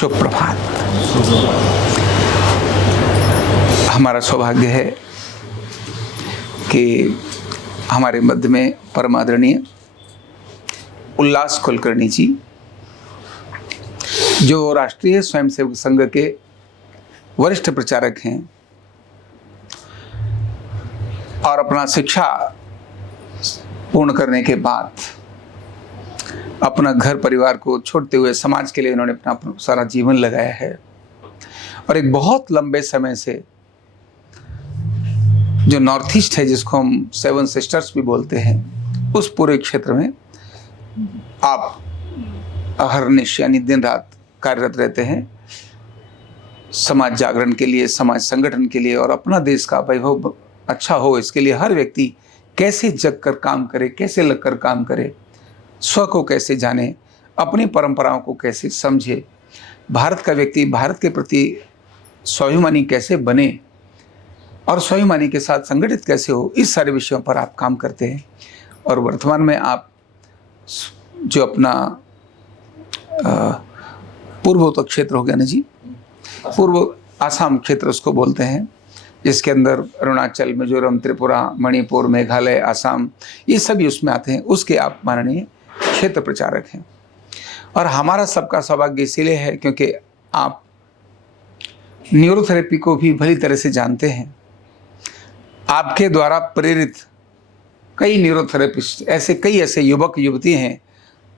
शुभ प्रभात। हमारा सौभाग्य है कि हमारे मध्य में परम आदरणीय उल्लास कुलकर्णी जी, जो राष्ट्रीय स्वयंसेवक संघ के वरिष्ठ प्रचारक हैं और अपना शिक्षा पूर्ण करने के बाद अपना घर परिवार को छोड़ते हुए समाज के लिए उन्होंने अपना सारा जीवन लगाया है और एक बहुत लंबे समय से जो नॉर्थ ईस्ट है, जिसको हम सेवन सिस्टर्स भी बोलते हैं, उस पूरे क्षेत्र में आप अहर्निश यानी दिन रात कार्यरत रहते हैं समाज जागरण के लिए, समाज संगठन के लिए, और अपना देश का वैभव अच्छा हो इसके लिए हर व्यक्ति कैसे जग कर काम करे, कैसे लग कर काम करे, स्व को कैसे जाने, अपनी परंपराओं को कैसे समझे, भारत का व्यक्ति भारत के प्रति स्वाभिमानी कैसे बने और स्वाभिमानी के साथ संगठित कैसे हो, इस सारे विषयों पर आप काम करते हैं। और वर्तमान में आप जो अपना पूर्वोत्तर क्षेत्र हो गया ना जी, पूर्व आसाम क्षेत्र उसको बोलते हैं, जिसके अंदर अरुणाचल, मिजोरम, त्रिपुरा, मणिपुर, मेघालय, आसाम, ये सभी उसमें आते हैं, उसके आप माननीय क्षेत्र प्रचारक हैं। और हमारा सबका सौभाग्य इसीलिए है क्योंकि आप न्यूरोथेरेपी को भी भली तरह से जानते हैं। आपके द्वारा प्रेरित कई न्यूरोथेरेपिस्ट कई ऐसे युवक युवती हैं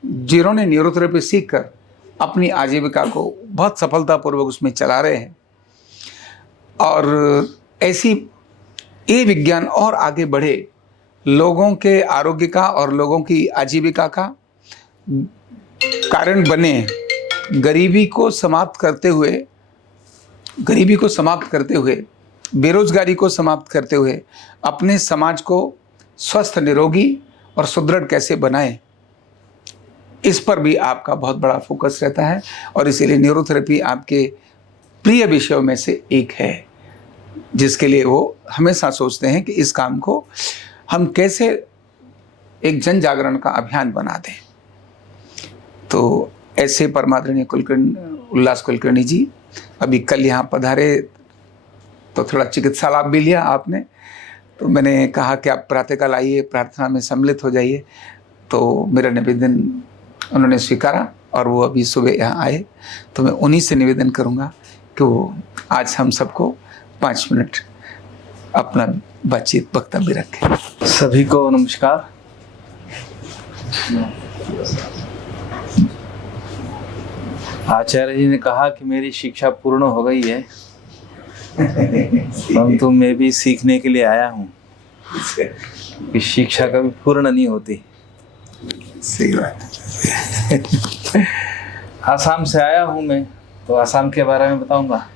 जिन्होंने न्यूरोथेरेपी सीखकर अपनी आजीविका को बहुत सफलतापूर्वक उसमें चला रहे हैं। और ऐसी ये विज्ञान और आगे बढ़े, लोगों के आरोग्य का और लोगों की आजीविका का कारण बने, गरीबी को समाप्त करते हुए, बेरोजगारी को समाप्त करते हुए अपने समाज को स्वस्थ, निरोगी और सुदृढ़ कैसे बनाएं, इस पर भी आपका बहुत बड़ा फोकस रहता है। और इसीलिए न्यूरोथेरेपी आपके प्रिय विषयों में से एक है, जिसके लिए वो हमेशा सोचते हैं कि इस काम को हम कैसे एक जन जागरण का अभियान बना दें। तो ऐसे परमादरणीय उल्लास कुलकर्णी जी अभी कल यहाँ पधारे, तो थोड़ा चिकित्सा लाभ भी लिया आपने, तो मैंने कहा कि आप प्रातःकाल आइए, प्रार्थना में सम्मिलित हो जाइए। तो मेरा निवेदन उन्होंने स्वीकारा और वो अभी सुबह यहाँ आए। तो मैं उन्हीं से निवेदन करूँगा कि वो आज हम सबको 5 मिनट अपना बातचीत वक्तव्य रखें। सभी को नमस्कार। आचार्य जी ने कहा कि मेरी शिक्षा पूर्ण हो गई है, परंतु मैं भी सीखने के लिए आया हूँ कि शिक्षा कभी पूर्ण नहीं होती। सही बात। आसाम से आया हूँ मैं, तो आसाम के बारे में बताऊंगा।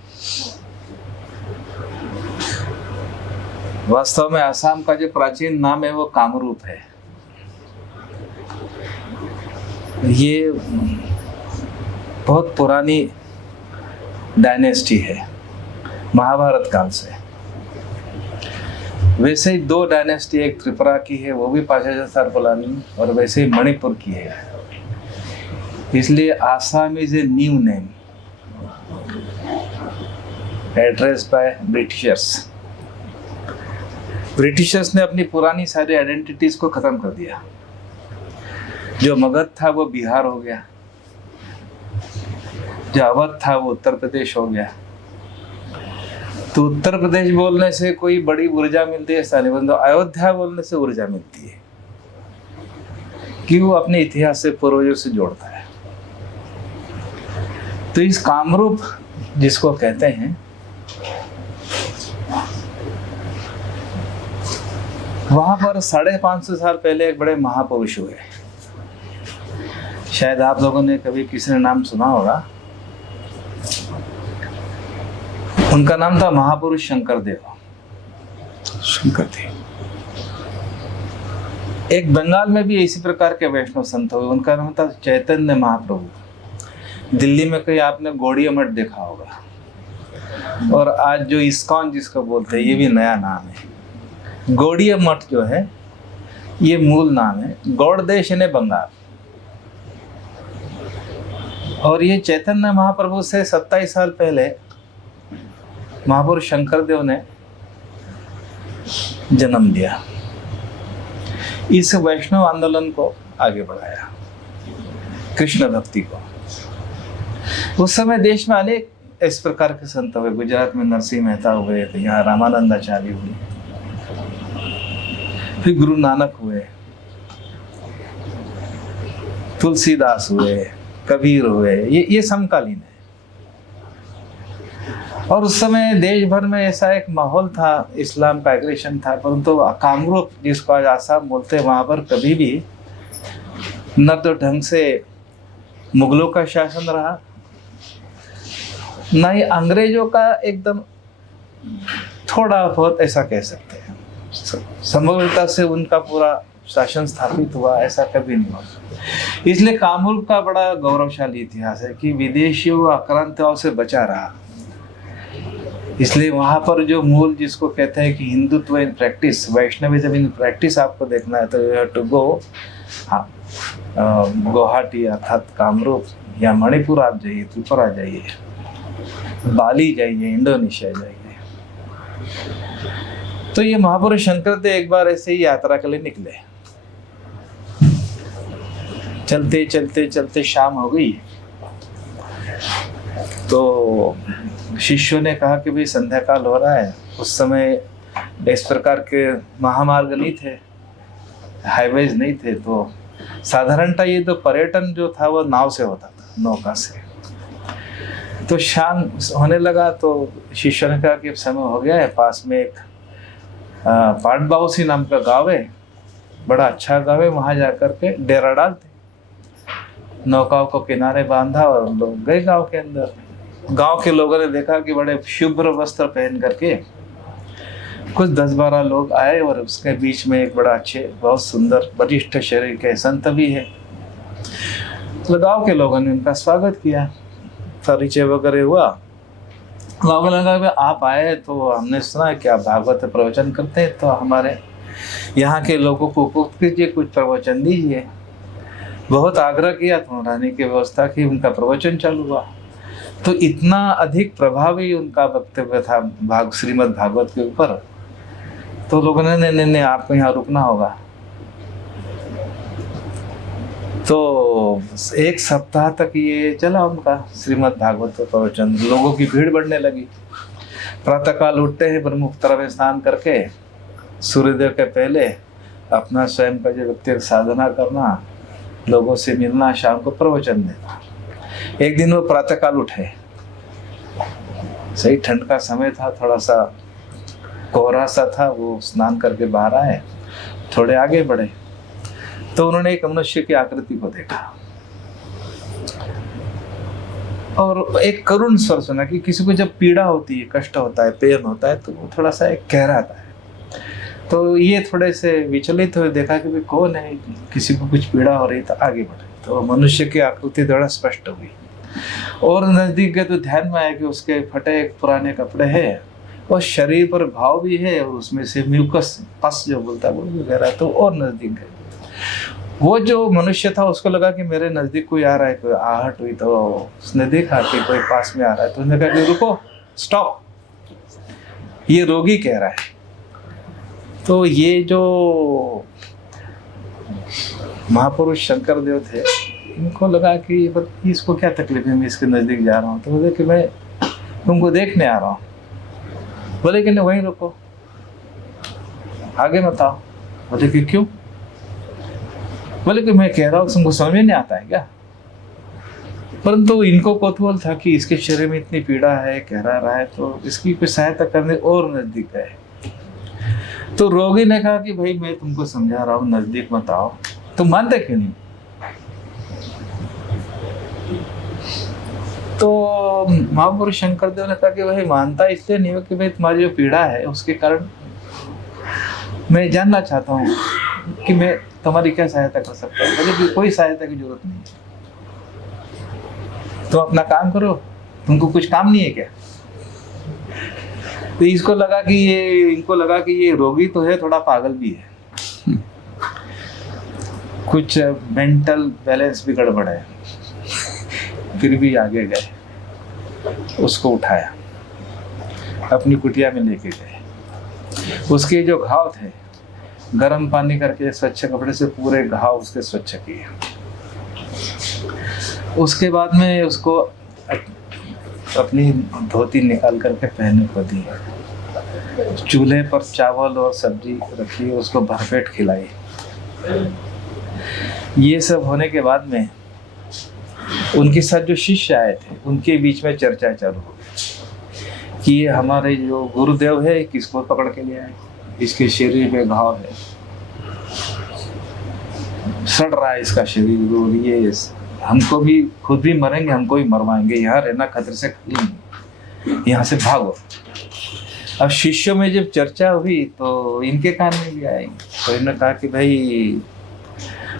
वास्तव में आसाम का जो प्राचीन नाम है वो कामरूप है। ये बहुत पुरानी डायनेस्टी है, महाभारत काल से। वैसे ही 2 डायनेस्टी, एक त्रिपुरा की है, वो भी 5000 साल पुरानी, और वैसे ही मणिपुर की है। इसलिए Assam is a new name addressed by Britishers. Britishers ने अपनी पुरानी सारी आइडेंटिटीज को खत्म कर दिया। जो मगध था वो बिहार हो गया, जो अवध था वो उत्तर प्रदेश हो गया। तो उत्तर प्रदेश बोलने से कोई बड़ी ऊर्जा मिलती है ऐसा नहीं, परंतु अयोध्या बोलने से ऊर्जा मिलती है कि वो अपने इतिहास से, पूर्वजों से जोड़ता है। तो इस कामरूप जिसको कहते हैं, वहां पर 550 साल पहले एक बड़े महापुरुष हुए। शायद आप लोगों ने कभी किसी ने नाम सुना होगा। उनका नाम था महापुरुष शंकरदेव। एक बंगाल में भी इसी प्रकार के वैष्णव संत हुए, उनका नाम था चैतन्य महाप्रभु। दिल्ली में कहीं आपने गौड़ीय मठ देखा होगा। और आज जो इस्कॉन जिसको बोलते हैं, ये भी नया नाम है। गौड़ीय मठ जो है ये मूल नाम है, गौड़ देश यानी बंगाल। और ये चैतन्य महाप्रभु से 27 साल पहले महापुरुष शंकर देव ने जन्म दिया, इस वैष्णव आंदोलन को आगे बढ़ाया, कृष्ण भक्ति को। उस समय देश में अनेक इस प्रकार के संत हुए। गुजरात में नरसिंह मेहता हुए, तो यहाँ रामानंदाचार्य हुए, फिर गुरु नानक हुए, तुलसीदास हुए, कबीर हुए, ये समकालीन है। और उस समय देश भर में ऐसा एक माहौल था, इस्लाम का एग्रेशन था, परंतु कामरूप जिसको आज आसाम बोलते हैं, वहां पर कभी भी न तो ढंग से मुगलों का शासन रहा, न ही अंग्रेजों का एकदम थोड़ा बहुत ऐसा कह सकते हैं समग्रता से उनका पूरा शासन स्थापित हुआ, ऐसा कभी नहीं हुआ। इसलिए कामरूप का बड़ा गौरवशाली इतिहास है कि विदेशियों आक्रांताओं से बचा रहा। इसलिए वहां पर जो मूल जिसको कहते हैं कि Hindutva in practice, Vaishnavism in practice आपको देखना है तो you have to go Guwahati अर्थात कामरूप या मणिपुर आप जाइए, त्रिपुरा जाइए, बाली जाइए, इंडोनेशिया जाइए। तो ये महापुरुष शंकर देव एक बार ऐसे ही यात्रा के लिए निकले। चलते चलते चलते शाम हो गई, तो शिष्यों ने कहा कि भाई संध्या काल हो रहा है। उस समय इस प्रकार के महामार्ग नहीं थे, हाईवेज नहीं थे, तो साधारणतः ये तो पर्यटन जो था वो नाव से होता था, नौका से। तो शाम होने लगा तो शिष्यों ने कहा कि अब समय हो गया है, पास में एक पाटबाउसी नाम का गाँव है, बड़ा अच्छा गाँव है, वहाँ जाकर के डेरा डालते। नौकाओं को किनारे बांधा और लोग गए गांव के अंदर। गांव के लोगों ने देखा कि बड़े शुभ्र वस्त्र पहन करके कुछ 10-12 लोग आए और उसके बीच में एक बड़ा अच्छे, बहुत सुंदर, वरिष्ठ शरीर के संत भी है। तो गांव के लोगों ने उनका स्वागत किया, परिचय वगैरह हुआ। लोगों ने कहा आप आए तो हमने सुना कि आप भागवत प्रवचन करते हैं, तो हमारे यहाँ के लोगों को उपयुक्त कीजिए, कुछ प्रवचन दीजिए। बहुत आग्रह किया तो रहने की व्यवस्था की, उनका प्रवचन चालू हुआ। तो इतना अधिक प्रभावी उनका वक्तव्य था श्रीमद् भागवत के ऊपर, तो लोगों ने नहीं आपको यहाँ रुकना होगा। तो 1 सप्ताह तक ये चला उनका श्रीमद् भागवत का प्रवचन। लोगों की भीड़ बढ़ने लगी। प्रातःकाल उठते हैं, प्रमुख तरह में स्नान करके सूर्योदय के पहले अपना स्वयं का जो व्यक्तिगत साधना करना, लोगों से मिलना, शाम को प्रवचन देना। एक दिन वो प्रातःकाल उठे, सही ठंड का समय था, थोड़ा सा कोहरा सा था, वो स्नान करके बाहर आए, थोड़े आगे बढ़े तो उन्होंने एक मनुष्य की आकृति को देखा और एक करुण स्वर सुना कि किसी को जब पीड़ा होती है, कष्ट होता है, पेन होता है, तो वो थोड़ा सा एक कह रहा था। तो ये थोड़े से विचलित हुए, देखा कि भाई कौन है, किसी को कुछ पीड़ा हो रही, तो आगे बढ़े। तो मनुष्य की आकृति थोड़ा स्पष्ट हुई और नजदीक गए तो ध्यान में आया कि उसके फटे पुराने कपड़े हैं और शरीर पर घाव भी है और उसमें से म्यूकस, पस जो बोलता है वो वगैरह। तो और नजदीक गए, वो जो मनुष्य था उसको लगा कि मेरे नजदीक कोई आ रहा है, कोई आहट हुई, तो उसने देखा कि कोई पास में आ रहा है, तो उसने कहा कि रुको, स्टॉप, ये रोगी कह रहा है। तो ये जो महापुरुष शंकर देव थे, इनको लगा कि इसको क्या तकलीफ है, मैं इसके नजदीक जा रहा हूँ। तो बोले कि मैं तुमको देखने आ रहा हूँ। बोले कि नहीं, वहीं रुको, आगे मत आओ। बोले कि क्यों? बोले कि मैं कह रहा हूँ, तुमको समझ नहीं आता है क्या? परंतु इनको कौतूहल था कि इसके शरीर में इतनी पीड़ा है, कह रहा है, तो इसकी कोई सहायता करने और नजदीक गए। तो रोगी ने कहा कि भाई मैं तुमको समझा रहा हूँ, नजदीक मत आओ, तुम मानते क्यों नहीं? तो महापुरुष शंकर देव ने कहा कि भाई मानता इसलिए नहीं हो कि भाई तुम्हारी जो पीड़ा है उसके कारण मैं जानना चाहता हूँ कि मैं तुम्हारी क्या सहायता कर सकता हूँ। बोले कि कोई सहायता की जरूरत नहीं, तुम अपना काम करो, तुमको कुछ काम नहीं है क्या? तो इनको लगा कि ये रोगी तो है, थोड़ा पागल भी है, कुछ मेंटल बैलेंस भी गड़बड़ है, फिर भी आगे गए, उसको उठाया, अपनी कुटिया में लेके गए। उसके जो घाव थे, गर्म पानी करके स्वच्छ कपड़े से पूरे घाव उसके स्वच्छ किए। उसके बाद में उसको अपनी धोती निकाल करके पहनने को दी। चूल्हे पर चावल और सब्जी रखी, उसको भरपेट खिलाई। ये सब होने के बाद में उनके साथ जो शिष्य आए थे, उनके बीच में चर्चा चालू हो गई कि ये हमारे जो गुरुदेव है किसको पकड़ के ले आए, इसके शरीर पे घाव है, सड़ रहा है इसका शरीर, और ये हमको भी, खुद भी मरेंगे, हमको भी मरवाएंगे, यहाँ रहना खतरे से खाली नहीं, यहाँ से भागो। अब शिष्यों में जब चर्चा हुई तो इनके कान में भी आएंगे, तो इन्होंने कहा कि भाई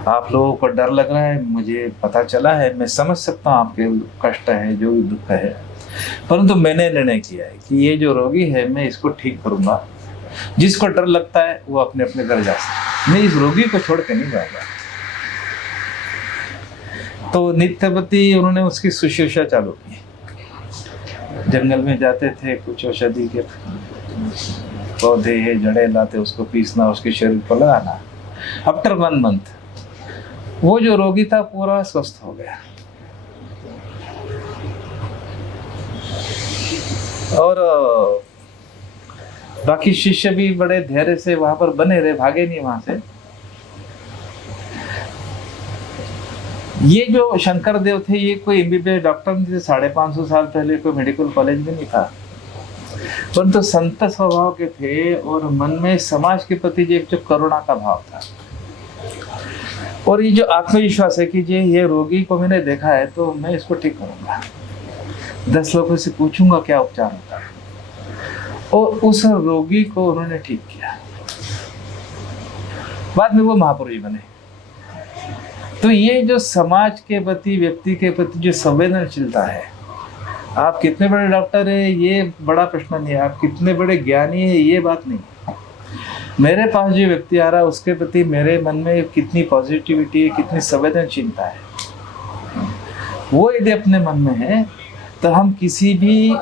आप लोगों को डर लग रहा है, मुझे पता चला है, मैं समझ सकता हूँ आपके कष्ट है, जो भी दुख है, परंतु मैंने निर्णय किया है कि ये जो रोगी है मैं इसको ठीक करूँगा। जिसको डर लगता है वो अपने अपने घर जा सकता, मैं इस रोगी को छोड़ के नहीं जाऊँगा। तो नित्यवती उन्होंने उसकी शुश्रूषा चालू की। जंगल में जाते थे, कुछ औषधि के पौधे है, जड़े लाते, उसको पीसना, उसके शरीर पर लगाना। आफ्टर 1 मंथ वो जो रोगी था पूरा स्वस्थ हो गया। और बाकी शिष्य भी बड़े धैर्य से वहां पर बने रहे, भागे नहीं वहां से। ये जो शंकर देव थे, ये कोई एमबीबीएस डॉक्टर नहीं थे, 550 साल पहले कोई मेडिकल कॉलेज में नहीं था, परंतु संत स्वभाव के थे और मन में समाज के प्रति जो करुणा का भाव था, और ये जो आत्मविश्वास है कि ये रोगी को मैंने देखा है तो मैं इसको ठीक करूंगा, 10 लोगों से पूछूंगा क्या उपचार होता है, और उस रोगी को उन्होंने ठीक किया। बाद में वो महापुरुष बने। तो ये जो समाज के प्रति, व्यक्ति के प्रति जो संवेदनशीलता है, आप कितने बड़े डॉक्टर है ये बड़ा प्रश्न नहीं है, आप कितने बड़े ज्ञानी है ये बात नहीं। मेरे पास जो व्यक्ति आ रहा है उसके प्रति मेरे मन में कितनी पॉजिटिविटी है, कितनी संवेदनशीलता है, वो यदि अपने मन में है तो हम किसी भी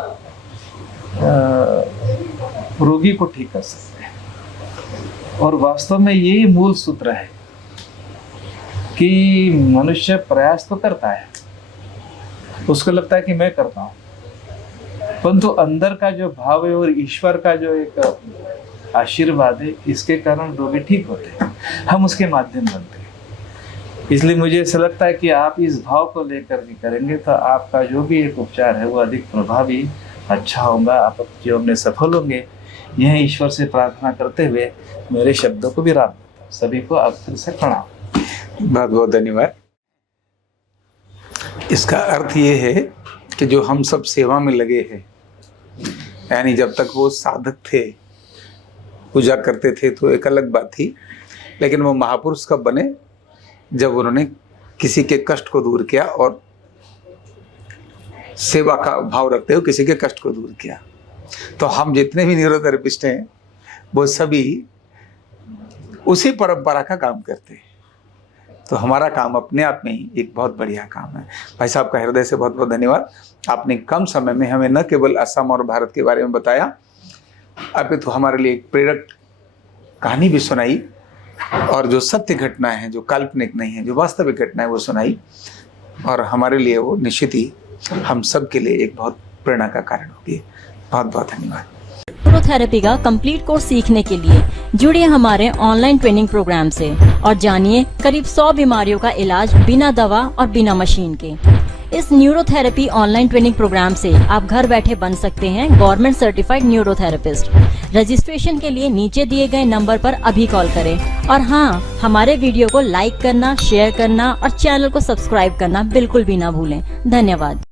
रोगी को ठीक कर सकते हैं। और वास्तव में यही मूल सूत्र है कि मनुष्य प्रयास तो करता है, उसको लगता है कि मैं करता हूँ, परंतु अंदर का जो भाव है और ईश्वर का जो एक आशीर्वाद है, इसके कारण रोगी ठीक होते हैं, हम उसके माध्यम बनते हैं। इसलिए मुझे ऐसा लगता है कि आप इस भाव को लेकर के करेंगे तो आपका जो भी एक उपचार है वो अधिक प्रभावी, अच्छा होगा, आप जीवन में सफल होंगे। यह ईश्वर से प्रार्थना करते हुए मेरे शब्दों को विराम देता हूं। सभी को आप फिर से प्रणाम। बहुत बहुत धन्यवाद। इसका अर्थ ये है कि जो हम सब सेवा में लगे हैं, यानी जब तक वो साधक थे, पूजा करते थे तो एक अलग बात थी, लेकिन वो महापुरुष कब बने? जब उन्होंने किसी के कष्ट को दूर किया और सेवा का भाव रखते हुए किसी के कष्ट को दूर किया। तो हम जितने भी न्यूरोथेरेपिस्ट हैं वो सभी उसी परंपरा का काम करते हैं। तो हमारा काम अपने आप में ही एक बहुत बढ़िया काम है। भाई साहब का हृदय से बहुत बहुत धन्यवाद। आपने कम समय में हमें न केवल असम और भारत के बारे में बताया, अपितु हमारे लिए एक प्रेरक कहानी भी सुनाई, और जो सत्य घटनाएं हैं, जो काल्पनिक नहीं है, जो वास्तविक घटनाएं वो सुनाई, और हमारे लिए वो निश्चित ही हम सब के लिए एक बहुत प्रेरणा का कारण होगी। बहुत बहुत धन्यवाद। न्यूरोथेरेपी का कंप्लीट कोर्स सीखने के लिए जुड़िए हमारे ऑनलाइन ट्रेनिंग प्रोग्राम से और जानिए करीब 100 बीमारियों का इलाज बिना दवा और बिना मशीन के। इस न्यूरोथेरेपी ऑनलाइन ट्रेनिंग प्रोग्राम से आप घर बैठे बन सकते हैं गवर्नमेंट सर्टिफाइड न्यूरोथेरेपिस्ट। रजिस्ट्रेशन के लिए नीचे दिए गए नंबर पर अभी कॉल करें, और हाँ, हमारे वीडियो को लाइक करना, शेयर करना और चैनल को सब्सक्राइब करना बिल्कुल भी ना भूलें। धन्यवाद।